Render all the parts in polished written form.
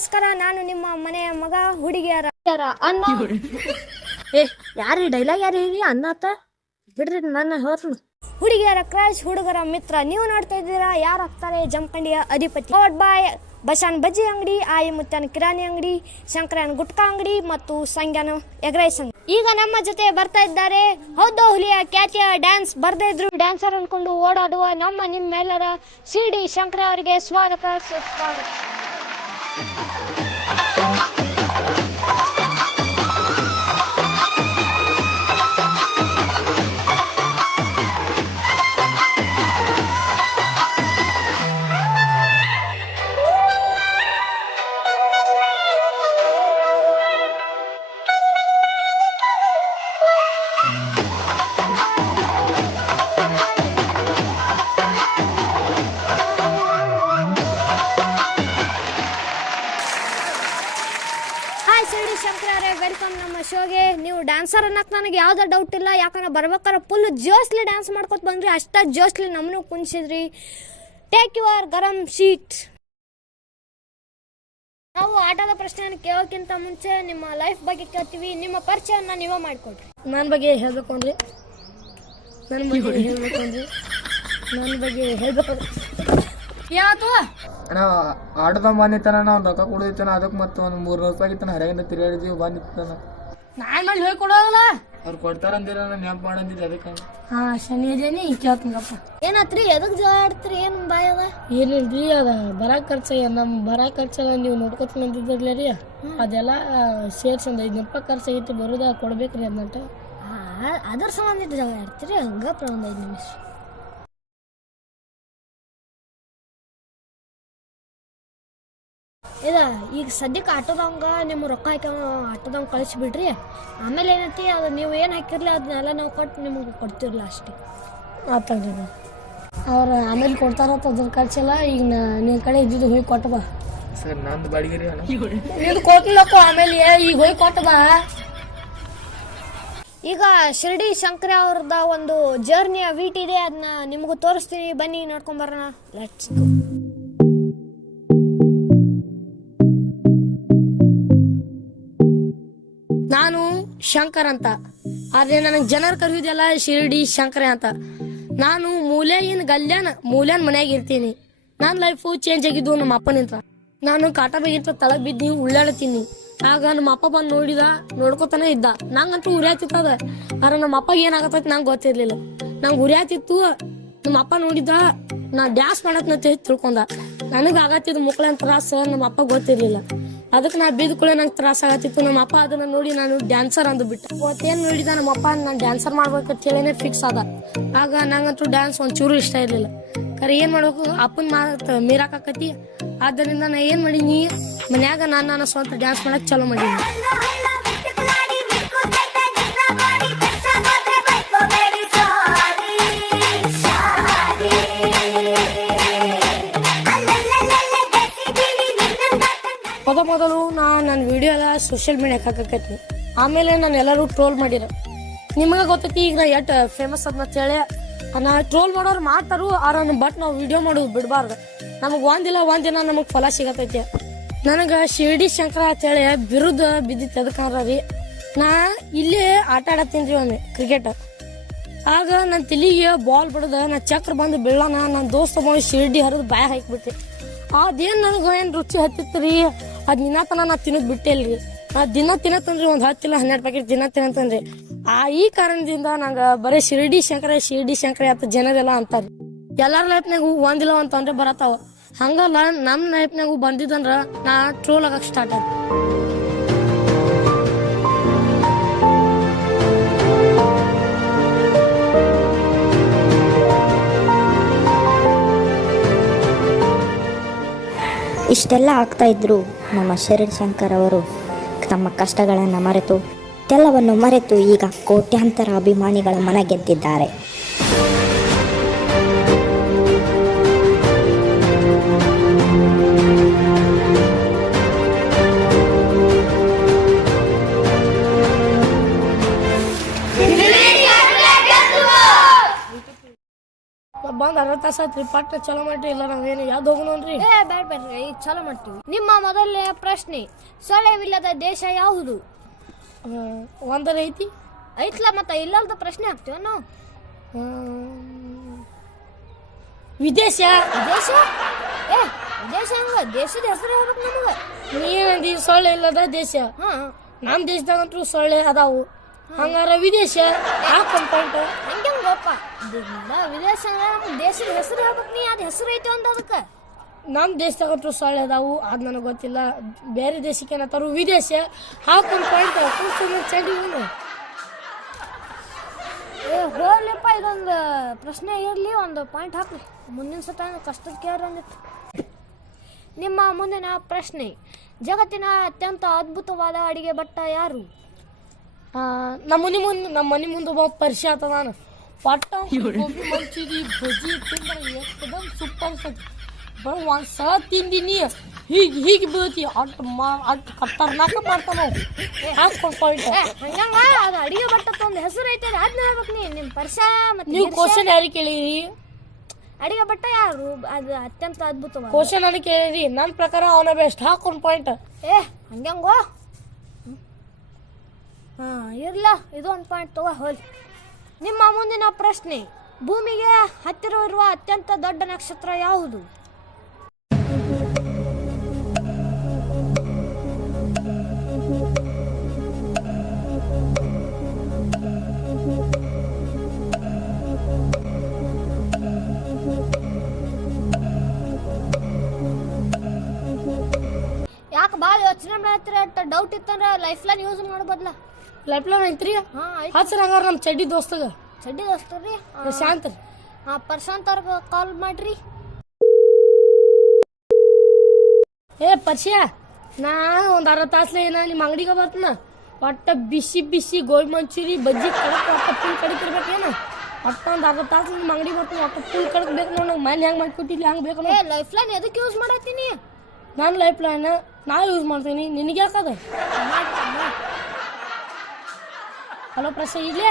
ನಮಸ್ಕಾರ, ನಾನು ನಿಮ್ಮ ಮನೆಯ ಮಗ ಹುಡುಗಿಯರ ಅನ್ನ. ಏ ಯಾರೀ ಡೈಲಾಗ್ ಯಾರು ಹೇಳಿ ಅನ್ನಾತ ಬಿಡ್ರಿ ನನ್ನ ಹೇಳ್ತೀನಿ. ಹುಡುಗಿಯರ ಕ್ರಾಶ್, ಹುಡುಗರ ಮಿತ್ರ. ನೀವು ನೋಡ್ತಾ ಇದ್ದೀರಾ ಯಾರು ಆಗ್ತಾರೆ ಜಮಖಂಡಿಯ ಅಧಿಪತಿ. ಪವರ್ಡ್ ಬಾಯ್ ಬಶಾನ್ ಬಜ್ಜಿ ಅಂಗಡಿ, ಆಯಿ ಮುತ್ತನ ಕಿರಾಣಿ ಅಂಗಡಿ, ಶಂಕರನ್ ಗುಟ್ಕಾ ಅಂಗಡಿ ಮತ್ತು ಸಂಗ್ಯಾನ ಎಗ್ರೈಸ್ ಅಂಗಡಿ. ಈಗ ನಮ್ಮ ಜೊತೆ ಬರ್ತಾ ಇದ್ದಾರೆ ಹೌದು ಹುಲಿಯ ಖ್ಯಾತಿಯ ಡ್ಯಾನ್ಸ್ ಬರ್ದೇ ಇದ್ರು ಡ್ಯಾನ್ಸರ್ ಅನ್ಕೊಂಡು ಓಡಾಡುವ ನಿಮ್ಮೆಲ್ಲರ ಸಿಡಿ ಶಂಕರ ಅವರಿಗೆ ಸ್ವಾಗತ ಸುಸ್ವಾಗತ. ಸಿಡಿ ಶಂಕರರೇ, ವೆಲ್ಕಮ್ ನಮ್ಮ ಶೋಗೆ. ನೀವು ಡ್ಯಾನ್ಸರ್ ಅನ್ನಕ್ಕೆ ನನಗೆ ಯಾವುದೇ ಡೌಟ್ ಇಲ್ಲ, ಯಾಕಂದ್ರೆ ಬರ್ಬೇಕಾದ್ರೆ ಫುಲ್ ಜೋಸ್ಲಿ ಡ್ಯಾನ್ಸ್ ಮಾಡ್ಕೊತ ಬಂದ್ರಿ, ಅಷ್ಟ ಜೋಸ್ಲಿ ನಮ್ಮನ್ನು ಕುಣಿಸಿದ್ರಿ. ಟೇಕ್ ಯುವರ್ ಗರಂ ಶೀಟ್. ನಾವು ಆಟದ ಪ್ರಶ್ನೆಯನ್ನು ಕೇಳೋಕ್ಕಿಂತ ಮುಂಚೆ ನಿಮ್ಮ ಲೈಫ್ ಬಗ್ಗೆ ಕೇಳ್ತೀವಿ. ನಿಮ್ಮ ಪರಿಚಯನ ನೀವೇ ಮಾಡಿಕೊಡ್ರಿ. ನನ್ನ ಬಗ್ಗೆ ಹೇಳ್ಬೇಕು ಅಂದ್ರೆ ಏನಾಯ್ತು ಅಣ್ಣ ಆಟದ ಬಂದಿತ್ತಾನ, ನಾವು ರೊಕ್ಕ ಕೊಡಿತಾನ, ಅದಕ್ಕೆ ಮತ್ತೆ ಒಂದು 300 ರೂಪಾಯಿ ಇತ್ತಾನ, ಹರಿಯಾಗಿಂದ ತಿರುಗಾಡಿದ್ವಿ ಬಂದಿತ್ತಾನ. ನಾನು ಮಾಡಿ ಹೇಳ್ಕೊಡೋಲ್ಲ, ಅವ್ರು ಕೊಡ್ತಾರಂದಿರ ನೆನಪು ಮಾಡಂದಿದ್ದೆ ಅದಕ್ಕೆ. ಶನಿ ಇದೇನಿ ಕೇಳ್ತೀನಪ್ಪ. ಏನಾತ್ರಿ ಎದಕ್ ಜಗಳ ಆಡ್ತೀರಿ? ಏನು ಬಾಯದ ಏನಿಲ್ರಿ, ಅದ ಬರ ಖರ್ಚ ನಮ್ಮ ಬರ ಖರ್ಚೆಲ್ಲ ನೀವು ನೋಡ್ಕೊತೀನಿ ಅಂತಿದ್ರಲ್ಲ ರೀ, ಅದೆಲ್ಲ ಸೇರ್ಸಿ ಒಂದು 500 ರೂಪಾಯಿ ಖರ್ಚಾಗೈತಿ, ಬರೋದ ಕೊಡ್ಬೇಕ್ರಿ ಅದನ್ನಟ. ಅದ್ರ ಸಂಬಂಧ ಜಗಳ ಆಡ್ತೀರಿ? ಹಂಗಪ್ಪ ಒಂದು 5 ನಿಮಿಷ. ಈಗ ಸದ್ಯಕ್ಕೆ ಆಟೋದಂಗ ನಿಮ್ಮ ರೊಕ್ಕ ಹಾಕಿ ಆಟೋದಂಗೆ ಕಳಿಸ್ಬಿಡ್ರಿ. ಆಮೇಲೆ ಏನೈತಿ ಅದು ನೀವು ಏನು ಹಾಕಿರ್ಲಿ ಅದನ್ನೆಲ್ಲ ನಾವು ಕೊಟ್ಟು ನಿಮಗೆ ಕೊಡ್ತಿರ್ಲಿಲ್ಲ ಅಷ್ಟೇ. ಆತಂದ್ರಿ ಅವ್ರು ಆಮೇಲೆ ಕೊಡ್ತಾರಂತ ಅದ್ರ ಖರ್ಚೆಲ್ಲ. ಈಗ ನಿನ್ನ ಕಡೆ ಇದ್ದಿದ್ದು ಹೋಗಿ ಕೊಟ್ಟ ಬಾ. ಸರ್ ನಂದು ಬಾಡಿಗೆ ಇದು ಕೊಟ್ಟಿಲ್ಲಕ್ಕೋ, ಆಮೇಲೆ ಈಗ ಹೋಗಿ ಕೊಟ್ಟ ಬಾ. ಈಗ ಶಿರ್ಡಿ ಶಂಕರ ಅವ್ರದ ಒಂದು ಜರ್ನಿಯ ವೀಟ್ ಇದೆ, ಅದನ್ನ ನಿಮಗೂ ತೋರಿಸ್ತೀನಿ, ಬನ್ನಿ ನೋಡ್ಕೊಂಬರೋಣ. Let's go. ನಾನು ಶಂಕರ್ ಅಂತ, ಆದ್ರೆ ನನಗೆ ಜನರು ಕರೆಯುವುದೆಲ್ಲ ಶಿರ್ಡಿ ಶಂಕರ ಅಂತ. ನಾನು ಮೂಲ್ಯಾನ್ ಮನ್ಯಾಗ ಇರ್ತೀನಿ. ನನ್ನ ಲೈಫು ಚೇಂಜ್ ಆಗಿದ್ದು ನಮ್ಮ ಅಪ್ಪನಿಂದ. ನಾನು ಕಾಟ ಬೇಗಿಂತ ತಳಗ್ ಬಿದ್ದು ಉಳ್ಳಾಡ್ತೀನಿ. ಆಗ ನಮ್ಮ ಅಪ್ಪ ಬಂದು ನೋಡ್ಕೊತಾನೆ ಇದ್ದ. ನಂಗಂತೂ ಉರಿಯಾತಿತ್ತದ, ಆದ್ರೆ ನಮ್ಮ ಅಪ್ಪಗೆ ಏನಾಗತ್ತೈತಿ ನಂಗೆ ಗೊತ್ತಿರ್ಲಿಲ್ಲ. ನಂಗೆ ಉರಿಯಾತಿತ್ತು. ನಮ್ಮ ಅಪ್ಪ ನೋಡಿದ ನಾ ಡ್ಯಾನ್ಸ್ ಮಾಡತ್ನ ತಿಳ್ಕೊಂಡ. ನನಗೆ ಆಗತ್ತಿದ್ದು ಮುಕ್ಳನ್ ತ್ರಾಸ ನಮ್ಮ ಅಪ್ಪ ಗೊತ್ತಿರ್ಲಿಲ್ಲ. ಅದಕ್ಕೆ ನಾ ಬಿದ್ಕೊಳ್ಳೆ ನಂಗೆ ತ್ರಾಸ ಆಗತ್ತಿತ್ತು. ನಮ್ಮ ಅಪ್ಪ ಅದನ್ನ ನೋಡಿ ನಾನು ಡ್ಯಾನ್ಸರ್ ಅಂದ್ಬಿಟ್ಟ. ಅವತ್ತೇನು ನೋಡಿದ ನಮ್ಮ ಅಪ್ಪ ನಾನು ಡ್ಯಾನ್ಸರ್ ಮಾಡ್ಬೇಕಂತ ಹೇಳಿನೇ ಫಿಕ್ಸ್ ಆದ. ಆಗ ನಂಗಂತೂ ಡ್ಯಾನ್ಸ್ ಒಂಚೂರು ಇಷ್ಟ ಇರ್ಲಿಲ್ಲ. ಖರೆ ಏನ್ ಮಾಡ್ಬೇಕು, ಅಪ್ಪನ ಮಾತು ಮೀರಾಕತಿ. ಆದ್ದರಿಂದ ನಾ ಏನ್ ಮಾಡೀನಿ, ಮನ್ಯಾಗ ನಾನು ಸ್ವಂತ ಡ್ಯಾನ್ಸ್ ಮಾಡಕ್ ಚಾಲೂ ಮಾಡೀನಿ. ಮೊದಲು ನನ್ನ ವಿಡಿಯೋ ಎಲ್ಲ ಸೋಷಿಯಲ್ ಮೀಡಿಯಾಕ್ಕೆ ಹಾಕಕತ್ತೀನಿ. ಆಮೇಲೆ ನಾನು ಎಲ್ಲರೂ ಟ್ರೋಲ್ ಮಾಡಿರ. ನಿಮಗೆ ಗೊತ್ತೈತಿ ಈಗ ನಾ ಎಷ್ಟು ಫೇಮಸ್ ಅಂತ ಹೇಳಿ. ನಾ ಟ್ರೋಲ್ ಮಾಡೋರು ಮಾಡ್ತಾರು, ಬಟ್ ನಾವು ವಿಡಿಯೋ ಮಾಡೋದು ಬಿಡಬಾರ್ದು. ನಮಗೆ ಒಂದಿನ ನಮಗೆ ಫಲ ಸಿಗತೈತಿ. ನನಗೆ ಶಿರ್ಡಿ ಶಂಕರ ಅಂತೇಳಿ ಬಿರುದು ಬಿದ್ದಿತ್ತು. ಅದಕ್ಕಂದ್ರ ರೀ, ನಾ ಇಲ್ಲೇ ಆಟ ಆಡತ್ತೀನಿ ಒಮ್ಮೆ ಕ್ರಿಕೆಟ್. ಆಗ ನನ್ನ ತಲೆಗೆ ಬಾಲ್ ಬಿಡದ ನಾ ಚಕ್ರ ಬಂದು ಬೀಳೋಣ. ನನ್ನ ದೋಸ್ತ ಬಂದು ಶಿರ್ಡಿ ಹರಿದು ಬಾಯ ಹಾಕಿಬಿಟ್ಟೆ. ಅದೇನು ನನಗೆ ಏನು ರುಚಿ ಹತ್ತಿತ್ತು ರೀ, ಅದು ನಿನ್ನತನ ನಾ ತಿನ್ನೋದು ಬಿಟ್ಟಿಲ್ರಿ. ನಾ ದಿನ ತಿನ್ನತ್ತಂದ್ರಿ ಒಂದು 10 ಇಲ್ಲ 12 ಪ್ಯಾಕೆಟ್ ದಿನ ತಿನ್ನತ್ತಂದ್ರಿ. ಈ ಕಾರಣದಿಂದ ನಂಗೆ ಬರೀ ಶಿರ್ಡಿ ಶಂಕರ ಅಂತ ಜನರೆಲ್ಲ ಅಂತಾರೆ. ಎಲ್ಲಾರ ಲೈಫ್ನಾಗೂ ಒಂದಿಲ್ಲ ಅಂತಂದ್ರೆ ಬರತ್ತಾವ. ಹಂಗಲ್ಲ, ನಮ್ಮ ಲೈಫ್ನಾಗೂ ಬಂದಿದ್ದಂದ್ರ ನಾ ಟ್ರೋಲ್ ಆಗಕ್ಕೆ ಸ್ಟಾರ್ಟ್ ಆಯ್ತು. ಇಷ್ಟೆಲ್ಲ ಆಗ್ತಾ ಇದ್ರು ನಮ್ಮ ಶಿರ್ಡಿ ಶಂಕರ್ ಅವರು ತಮ್ಮ ಕಷ್ಟಗಳನ್ನು ಮರೆತು ಎಲ್ಲವನ್ನು ಮರೆತು ಈಗ ಕೋಟ್ಯಾಂತರ ಅಭಿಮಾನಿಗಳ ಮನ ಗೆದ್ದಿದ್ದಾರೆ. ಬಂದು ತಾಸ ಆತ್ರಿ ಪಟ್ಟ ಚಲೋ ಮಾಡ್ರಿ ಇಲ್ಲ ನಾವೇನು ಯಾವ್ದು ಹೋಗೋಣ್ರಿ. ಬೇಡ್ರಿ ಈಗ ಚಲೋ ಮಾಡ್ತೀವಿ. ನಿಮ್ಮ ಮೊದಲನೇ ಪ್ರಶ್ನೆ, ಸೊಳ್ಳೆವಿಲ್ಲದ ದೇಶ ಯಾವುದು? ಒಂದರ ಐತಿ ಐತ್ಲ ಮತ್ತೆ ಇಲ್ಲದ ಪ್ರಶ್ನೆ ಹಾಕ್ತೀವ ನಾವು. ವಿದೇಶ. ದೇಶ ವಿದೇಶ ಹಂಗ ದೇಶದ ಹೆಸರು ಹೇಳ್ಬೇಕು ನಮಗ. ನೀನಂದಿ ಸೊಳ್ಳೆ ಇಲ್ಲದ ದೇಶ. ನಮ್ ದೇಶದಾಗಂತೂ ಸೊಳ್ಳೆ ಅದಾವು, ಹಂಗಾರ ವಿದೇಶ ಪಾಯಿಂಟ್. ಹಂಗೆ ಗೊಪ್ಪ ವಿದೇಶ ನಮ್ಗೆ ದೇಶದ ಹೆಸರು ಹೇಳ್ಬೇಕು. ನೀ ಅದ್ ಹೆಸರು ಐತಿ ಅಂತ ಅದಕ್ಕೆ. ನಮ್ ದೇಶದಾಗಂತೂ ಸೊಳ್ಳೆ ಅದಾವು, ಅದ್ ನನಗೆ ಗೊತ್ತಿಲ್ಲ. ಬೇರೆ ದೇಶಕ್ಕೆ ಏನತ್ತಾರು ವಿದೇಶ ಪಾಯಿಂಟ್. ಚಂಡಿ ಹೋಗ್ಲಿಪ್ಪ, ಇದೊಂದು ಪ್ರಶ್ನೆ ಇರಲಿ, ಒಂದು ಪಾಯಿಂಟ್ ಹಾಕ್ಲಿ. ಮುಂದಿನ ಸತ ಕಷ್ಟದ ಕೇರ್ ಅಂದಿತ್ತು. ನಿಮ್ಮ ಮುಂದಿನ ಪ್ರಶ್ನೆ, ಜಗತ್ತಿನ ಅತ್ಯಂತ ಅದ್ಭುತವಾದ ಅಡಿಗೆ ಭಟ್ಟ ಯಾರು? ನಮ್ಮ ಮನೆ ಮುಂದೆ ಒಬ್ಬ ಪರಿಚಯ ಆತ. ನಾನು ಪಟ್ಟ ಗೋಬಿ ಮಂಚೂರಿ ಬಜ್ಜಿ ತಿಂದ್ರೆ ಎಕ್ದಮ್ ಸೂಪರ್ ಅನ್ಸತಿ. ಒಂದ್ ಸಲ ತಿಂದಿನಿ ಹೀಗೆ ಬೀಳ್ತಿ. ಅಟ್ ಖತರ್ನಾಕ ಮಾಡ್ತಾನ ಪಾಯಿಂಟ್. ಹಂಗಂಗ ಅದು ಅಡಿಗೆ ಭಟ್ಟ ಒಂದು ಹೆಸರು ಐತೆ, ಅದನ್ನ ಹೇಳ್ಬೇಕು. ನಿಮ್ಮ ಪರಿಚಯ ಮತ್ತೆ ನೀವು ಕ್ವಶನ್ ಯಾರಿಗೆ ಕೇಳಿರಿ? ಅಡಿಗೆ ಭಟ್ಟ ಯಾರು ಅದು ಅತ್ಯಂತ ಅದ್ಭುತವಾದ ಕ್ವಶನ್ ನನಗೆ ಕೇಳಿರಿ. ನನ್ನ ಪ್ರಕಾರ ಅವನ ಬೆಸ್ಟ್ ಪಾಯಿಂಟ್. ಹಂಗಂಗೋ ಇರ್ಲ, ಇದು ಒಂದು ಪಾಯಿಂಟ್ ತಗೋ ಹೋಲಿ. ನಿಮ್ಮ ಮುಂದಿನ ಪ್ರಶ್ನೆ, ಭೂಮಿಗೆ ಹತ್ತಿರವಿರುವ ಅತ್ಯಂತ ದೊಡ್ಡ ನಕ್ಷತ್ರ ಯಾವುದು? ಯಾಕೆ ಭಾಳ ಯೋಚನೆ ಮಾಡ್ತೀರ? ಡೌಟ್ ಇತ್ತಂದ್ರೆ ಲೈಫ್ ಲೈನ್ ಯೂಸ್ ಮಾಡ್ಬೋದಲ್ಲ. ಲೈಫ್ ಲೈನ್ ಐತ್ರಿ. ಹಚ್ಚಿರ ಹಂಗಾರ ನಮ್ಮ ಚಡ್ಡಿ ದೋಸ್ತಗ. ಚಡ್ಡಿ ದೋಸ್ತರಿ ಶಾಂತ ರೀ. ಪ್ರಶಾಂತ್ ಅವ್ರಿಗೆ ಕಾಲ್ ಮಾಡ್ರಿ. ಪರಿಚಯ ನಾ ಒಂದು ಅರ್ಧ ತಾಸ್ಲೆ ನಿಮ್ಮ ಅಂಗಡಿಗೆ ಬರ್ತನ. ಒಟ್ಟ ಬಿಸಿ ಬಿಸಿ ಗೋಬಿ ಮಂಚೂರಿ ಬಜ್ಜಿ ಕಡಕ್ ಒಟ್ಟ ಫುಲ್ ಕಡಿತಿರ್ಬೇಕೇನ. ಒಟ್ಟ ಒಂದು ಅರ್ಧ ತಾಸು ನಿಮ್ಮ ಅಂಗಡಿ ಬರ್ತೀನಿ. ಒಟ್ಟ ಫುಲ್ ಕಡಕ್ ಬೇಕು ನೋಡಿ. ನಂಗೆ ಮನೆ ಹೆಂಗೆ ಮಾಡ್ಕೊಟ್ಟಿಲ್ಲ ಹಂಗೆ ಬೇಕು. ಲೈಫ್ ಲೈನ್ ಎದಕ್ಕೆ ಯೂಸ್ ಮಾಡತ್ತೀನಿ? ನಾನು ಲೈಫ್ ಲೈನ್ ನಾ ಯೂಸ್ ಮಾಡ್ತೀನಿ, ನಿನಗೆ ಯಾಕದ? ಹಲೋ ಪ್ರಶ್ನೆ ಇಲ್ಲೇ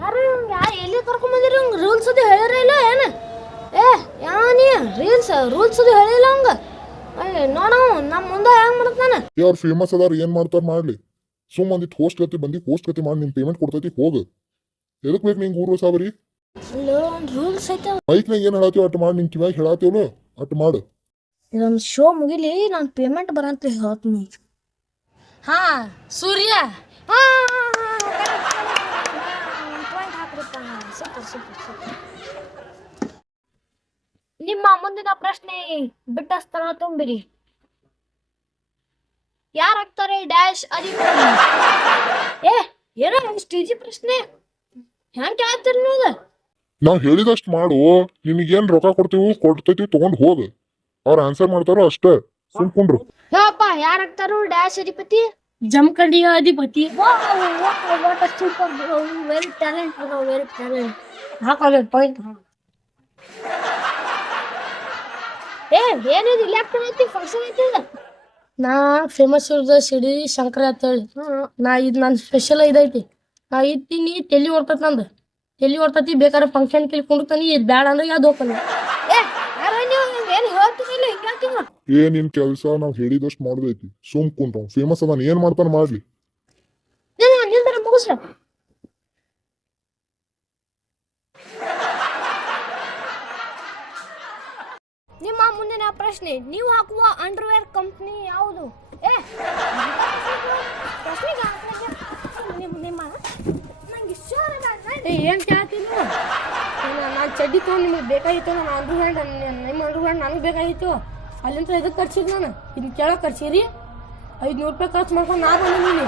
ಯಾರು ಎಲ್ಲಿ ಕರ್ಕೊಂಡ್ ಬಂದಿರಿ? ಹಂಗ ರೂಲ್ಸ್ ಅದು ಹೇಳಿರ ಇಲ್ಲ ಏನ? ಯಾವನಿ ರೂಲ್ಸ್ ಅದು ಹೇಳಿಲ್ಲ ಹಂಗ. ನೋಡ ನಮ್ಮ ಮುಂದೆ ಹೆಂಗ್ ಮಾಡತ್ ನಾನು. ಯಾರು ಫೇಮಸ್ ಅದಾರ ಏನ್ ಮಾಡ್ತಾರ ಮಾಡ್ಲಿ. ಸುಮ್ ಒಂದಿಟ್ಟು ಹೋಸ್ಟ್ ಗತಿ ಬಂದಿ ಹೋಸ್ಟ್ ಗತಿ ಮಾಡಿ ನಿನ್ ಪೇಮೆಂಟ್ ಕೊಡ್ತೈತಿ ಹೋಗ. ಎದಕ್ ಬೇಕು ನಿಂಗೆ ಊರು ಸಾಬರಿ? ರೂಲ್ಸ್ ಐತೆ. ಬೈಕ್ನಾಗ ಏನ್ ಹೇಳತ್ತೀವ ಅಟ್ ಮಾಡಿ, ನಿನ್ ಕಿವ್ಯಾಗ ಹೇಳತ್ತೀವಲ್ಲ ಅಟ್ ಮಾಡು. ಇದೊಂದು ಶೋ ಮುಗಿಲಿ, ನಾನು ಪೇಮೆಂಟ್ ಬರಂತ ಹೇಳ್ತೀನಿ. ಹಾ ಸೂರ್ಯ ನಿಮ್ಮ ಮುಂದಿನ ಪ್ರಶ್ನೆ, ಬಿಟ್ಟ ಸ್ಥಳ ತುಂಬಿರಿ. ಯಾರಾಗ್ತಾರೆ ಡ್ಯಾಶ್ ಅಧಿಪತಿ? ಏನೋ ಇಷ್ಟು ಈಜಿ ಪ್ರಶ್ನೆ ಹೆಂಗ್ ಕೇಳ್ತೀರಿ ನೀವು? ನಾವ್ ಹೇಳಿದಷ್ಟು ಮಾಡು. ನಿನಗೇನ್ ರೊಕ್ಕ ಕೊಡ್ತೈತಿ ತಗೊಂಡ್ ಹೋಗ. ಅವ್ರ ಆನ್ಸರ್ ಮಾಡ್ತಾರೋ ಅಷ್ಟೇ, ಸುಮ್ಕೊಂಡ್ರು. ಹೇಳಪ್ಪ, ಯಾರಾಗ್ತಾರು ಡ್ಯಾಶ್ ಅಧಿಪತಿ? ಜಮಖಂಡಿಯ ಅಧಿಪತಿ. Super, very talent, very talent. ಹಾಕೊಳ್ಳಿ ಪಾಯಿಂಟ್. ಏನಿದು ಇಲೆಕ್ಷನ್ ಐತಿ, ಫಂಕ್ಷನ್ ಐತಿ. ನಾ ಫೇಮಸ್ ಇರೋದು ಸಿಡಿ ಶಂಕರ ಅಂತ ಹೇಳಿ. ನಾ ಇದು ನನ್ನ ಸ್ಪೆಷಲ್ ಇದೈತಿ. ನಾ ಇತ್ತೀನಿ ತಲೆ ಹೊರ್ತೈತಿ. ನಂದು ತಲೆ ಹೊರ್ತೈತಿ. ಬೇಕಾದ್ರೆ ಫಂಕ್ಷನ್ ಕೇಳ್ಕೊಂಡಿರ್ತಾನೆ. ಇದು ಬ್ಯಾಡ ಅಂದ್ರೆ ಯಾವ್ದು ಹೋಗ್ತಾನೆ. ನಿನ್ ಕೆಲ್ಸ ನಾವ್ ಹೇಳಿದಷ್ಟು ಮಾಡೋದೈತಿ. ಸುಮ್ ಕುಂಡ್ರ ಫೇಮಸ್ ಅದಾನ ಏನ್ ಮಾಡ್ತಾನ ಮಾಡ್ಲಿ. ಮುಗಿಸ. ನಿಮ್ಮ ಮುಂದಿನ ಪ್ರಶ್ನೆ, ನೀವು ಹಾಕುವ ಅಂಡರ್ವೇರ್ ಕಂಪ್ನಿ ಯಾವುದು? ಏನ್ ಕೇಳ್ತೀನಿ? ನಾನು ಚಡ್ಡಿ ತಗೊಂಡು ನಿಮಗೆ ಬೇಕಾಗಿತ್ತು. ನಾನು ಅಂಡರ್ವೇರ್ ನಿಮ್ಮ ಅಂಡರ್ವೇರ್ ನನಗೆ ಬೇಕಾಗಿತ್ತು. ಅಲ್ಲಿಂದ ಇದಕ್ಕೆ ಖರ್ಚಿದ್ ನಾನು ಇದನ್ನ ಕೇಳಕ್ ಖರ್ಚಿರಿ. 500 ರೂಪಾಯಿ ಖರ್ಚು ಮಾಡ್ಕೊಂಡು ನಾ ಬಂದಿದ್ದೀನಿ.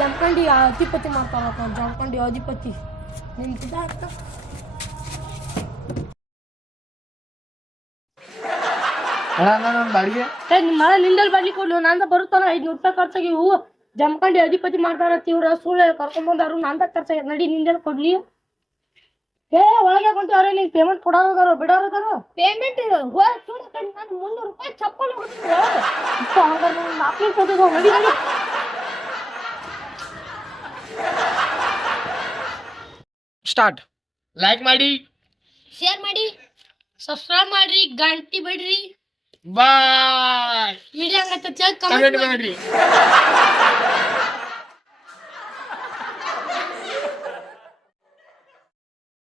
ಜಮಖಂಡಿ ಅಧಿಪತಿ ಮಾಡ್ತಾರಪ್ಪ. ಜಮಖಂಡಿ ಅಧಿಪತಿ ನಿಮ್ಗೆ ಆಗ್ತಾ ನಿಮ್ಮ ಮಳೆ ನಿಂದಲ್ಲಿ ಬರ್ಲಿಕ್ಕೆ ಕೊಡ್ಲು. ನಂದ ಬರುತ್ತಾನ 500 ರೂಪಾಯಿ ಖರ್ಚಾಗಿ. ಹೂವು ಜಮಖಂಡಿ ಅಧಿಪತಿ ಮಾಡ್ತಾರ. ತೀವ್ರ ಸುಳ್ಳು ಕರ್ಕೊಂಡ್ಬಂದಾರು. ನಂದ ಖರ್ಚಾಗಿ. ನಡಿ ನಿಂದೆಲ್ಲ ಕೊಡ್ಲಿ. ಒಳಗೆ ಕೊಂತ ಅವ್ರೆ ನಿಂಗೆ ಪೇಮೆಂಟ್ ಕೊಡೋದಾರ ಬಿಡೋದಾರ? ಪೇಮೆಂಟ್ 300 ರೂಪಾಯಿ ಚಪ್ಪಲ್ ನಡಿ ನಡಿ. ಸ್ಟಾರ್ಟ್. ಲೈಕ್ ಮಾಡಿ, ಶೇರ್ ಮಾಡಿ, ಸಬ್ಸ್ಕ್ರೈಬ್ ಮಾಡ್ರಿ, ಗಂಟಿ ಬಿಡ್ರಿ, ಬಾಯ್, ವಿಡಿಯೋ ಹಂಗತ್ತ ಕಮೆಂಟ್ ಮಾಡ್ರಿ.